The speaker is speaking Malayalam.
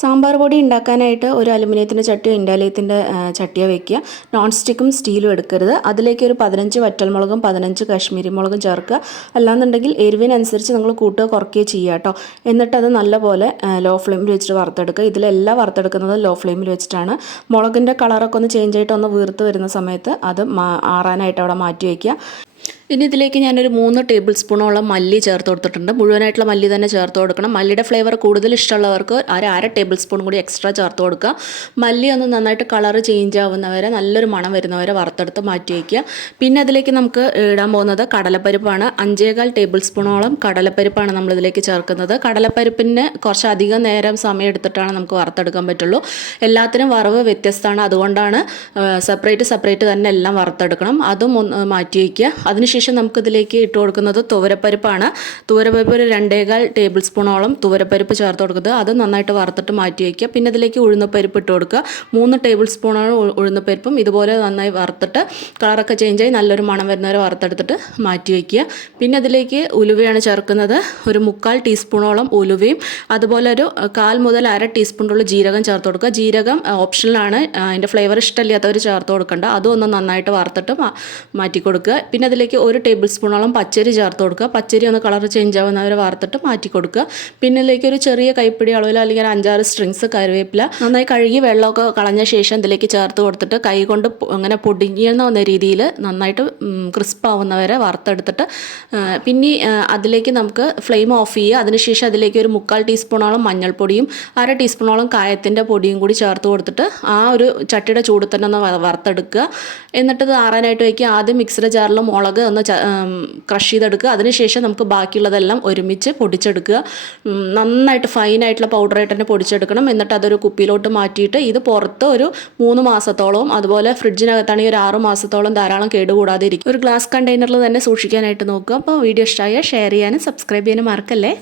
സാമ്പാർ പൊടി ഉണ്ടാക്കാനായിട്ട് ഒരു അലുമിനിയത്തിന്റെ ചട്ടിയോ ഇൻഡാലിയത്തിന്റെ ചട്ടിയോ വെക്കുക. നോൺ സ്റ്റിക്കും സ്റ്റീലും എടുക്കരുത്. അതിലേക്ക് ഒരു പതിനഞ്ച് വറ്റൽമുളകും പതിനഞ്ച് കാശ്മീരി മുളകും ചേർക്കുക. അല്ലാന്നുണ്ടെങ്കിൽ എരിവിനനുസരിച്ച് നിങ്ങൾ കൂട്ടുക കുറയ്ക്കുകയോ ചെയ്യുക കേട്ടോ. എന്നിട്ട് അത് നല്ലപോലെ ലോ ഫ്ലെയിമിൽ വെച്ചിട്ട് വറുത്തെടുക്കുക. ഇതിലെല്ലാം വറുത്തെടുക്കുന്നത് ലോ ഫ്ലെയിമിൽ വെച്ചിട്ടാണ്. മുളകിന്റെ കളറൊക്കെ ഒന്ന് ചേഞ്ച് ആയിട്ട് ഒന്ന് വീർത്ത് വരുന്ന സമയത്ത് അത് ആറാനായിട്ട് അവിടെ മാറ്റി വയ്ക്കുക ഇനി ഇതിലേക്ക് ഞാനൊരു മൂന്ന് ടേബിൾ സ്പൂണോളം മല്ലി ചേർത്ത് കൊടുത്തിട്ടുണ്ട്. മുഴുവനായിട്ടുള്ള മല്ലി തന്നെ ചേർത്ത് കൊടുക്കണം. മല്ലിയുടെ ഫ്ലേവർ കൂടുതൽ ഇഷ്ടമുള്ളവർക്ക് ഒരു അര ടേബിൾ സ്പൂൺ കൂടി എക്സ്ട്രാ ചേർത്ത് കൊടുക്കുക. മല്ലി ഒന്ന് നന്നായിട്ട് കളർ ചേഞ്ച് ആവുന്നവരെ നല്ലൊരു മണം വരുന്നവരെ വറുത്തെടുത്ത് മാറ്റി വയ്ക്കുക. പിന്നെ അതിലേക്ക് നമുക്ക് ഇടാൻ പോകുന്നത് കടലപ്പരിപ്പാണ്. അഞ്ചേകാൽ ടേബിൾ സ്പൂണോളം കടലപ്പരിപ്പാണ് നമ്മളിതിലേക്ക് ചേർക്കുന്നത്. കടലപ്പരിപ്പിന് കുറച്ച് അധികം നേരം സമയം എടുത്തിട്ടാണ് നമുക്ക് വറുത്തെടുക്കാൻ പറ്റുള്ളൂ. എല്ലാത്തിനും വറവ് വ്യത്യസ്തമാണ്. അതുകൊണ്ടാണ് സെപ്പറേറ്റ് സെപ്പറേറ്റ് തന്നെ എല്ലാം വറുത്തെടുക്കണം. അതും മാറ്റി വയ്ക്കുക. അതിനുശേഷം നമുക്കിതിലേക്ക് ഇട്ട് കൊടുക്കുന്നത് തുവരപ്പരിപ്പാണ്. തുവരപ്പരിപ്പ് ഒരു രണ്ടേകാൽ ടേബിൾ സ്പൂണോളം തുവരപ്പരിപ്പ് ചേർത്ത് കൊടുക്കുന്നത് അത് നന്നായിട്ട് വറുത്തിട്ട് മാറ്റി വയ്ക്കുക. പിന്നെ ഇതിലേക്ക് ഉഴുന്നപ്പരിപ്പ് ഇട്ട് കൊടുക്കുക. മൂന്ന് ടേബിൾ സ്പൂണോളം ഉഴുന്നപ്പരിപ്പും ഇതുപോലെ നന്നായി വറുത്തിട്ട് കളറൊക്കെ ചേഞ്ച് ആയി നല്ലൊരു മണം വരുന്നവരെ വറുത്തെടുത്തിട്ട് മാറ്റി വയ്ക്കുക. പിന്നെ അതിലേക്ക് ഉലുവയാണ് ചേർക്കുന്നത്. ഒരു മുക്കാൽ ടീസ്പൂണോളം ഉലുവയും അതുപോലെ ഒരു കാൽ മുതൽ അര ടീസ്പൂണുള്ള ജീരകം ചേർത്ത് കൊടുക്കുക. ജീരകം ഓപ്ഷനിലാണ്. അതിന്റെ ഫ്ലേവർ ഇഷ്ടമില്ലാത്തവർ ചേർത്ത് കൊടുക്കേണ്ട. അതും ഒന്ന് നന്നായിട്ട് വറുത്തിട്ട് മാറ്റി കൊടുക്കുക. പിന്നെ അതിലേക്ക് ഒരു ടേബിൾ സ്പൂണോളം പച്ചരി ചേർത്ത് കൊടുക്കുക. പച്ചരി ഒന്ന് കളർ ചേഞ്ച് ആവുന്ന അവരെ വറുത്തിട്ട് മാറ്റി കൊടുക്കുക. പിന്നെ ഇതിലേക്ക് ഒരു ചെറിയ കൈപ്പിടി അളവിൽ അല്ലെങ്കിൽ അഞ്ചാറ് സ്ട്രിങ്സ് കറിവേപ്പില നന്നായി കഴുകി വെള്ളമൊക്കെ കളഞ്ഞ ശേഷം ഇതിലേക്ക് ചേർത്ത് കൊടുത്തിട്ട് കൈ കൊണ്ട് അങ്ങനെ പൊടിഞ്ഞെന്ന് വന്ന രീതിയിൽ നന്നായിട്ട് ക്രിസ്പ് ആവുന്നവരെ വറുത്തെടുത്തിട്ട് പിന്നെ അതിലേക്ക് നമുക്ക് ഫ്ലെയിം ഓഫ് ചെയ്യുക. അതിനുശേഷം അതിലേക്ക് ഒരു മുക്കാൽ ടീസ്പൂണോളം മഞ്ഞൾപ്പൊടിയും അര ടീസ്പൂണോളം കായത്തിന്റെ പൊടിയും കൂടി ചേർത്ത് കൊടുത്തിട്ട് ആ ഒരു ചട്ടിയുടെ ചൂട് തന്നെ ഒന്ന് വറുത്തെടുക്കുക. എന്നിട്ട് ആറാനായിട്ട് വയ്ക്കുക. ആദ്യം മിക്സർ ജാറിൽ മുളക് ഒന്ന് ക്രഷ് ചെയ്തെടുക്കുക. അതിനുശേഷം നമുക്ക് ബാക്കിയുള്ളതെല്ലാം ഒരുമിച്ച് പൊടിച്ചെടുക്കുക. നന്നായിട്ട് ഫൈനായിട്ടുള്ള പൗഡറായിട്ട് തന്നെ പൊടിച്ചെടുക്കണം. എന്നിട്ട് അതൊരു കുപ്പിയിലോട്ട് മാറ്റിയിട്ട് ഇത് പുറത്ത് ഒരു മൂന്ന് മാസത്തോളം അതുപോലെ ഫ്രിഡ്ജിനകത്താണെങ്കിൽ ഒരു ആറ് മാസത്തോളം ധാരാളം കേടുകൂടാതെ ഇരിക്കും. ഒരു ഗ്ലാസ് കണ്ടെയ്നറിൽ തന്നെ സൂക്ഷിക്കാനായിട്ട് നോക്കുക. അപ്പോൾ വീഡിയോ ഇഷ്ടമായ ഷെയർ ചെയ്യാനും സബ്സ്ക്രൈബ് ചെയ്യാനും മറക്കല്ലേ?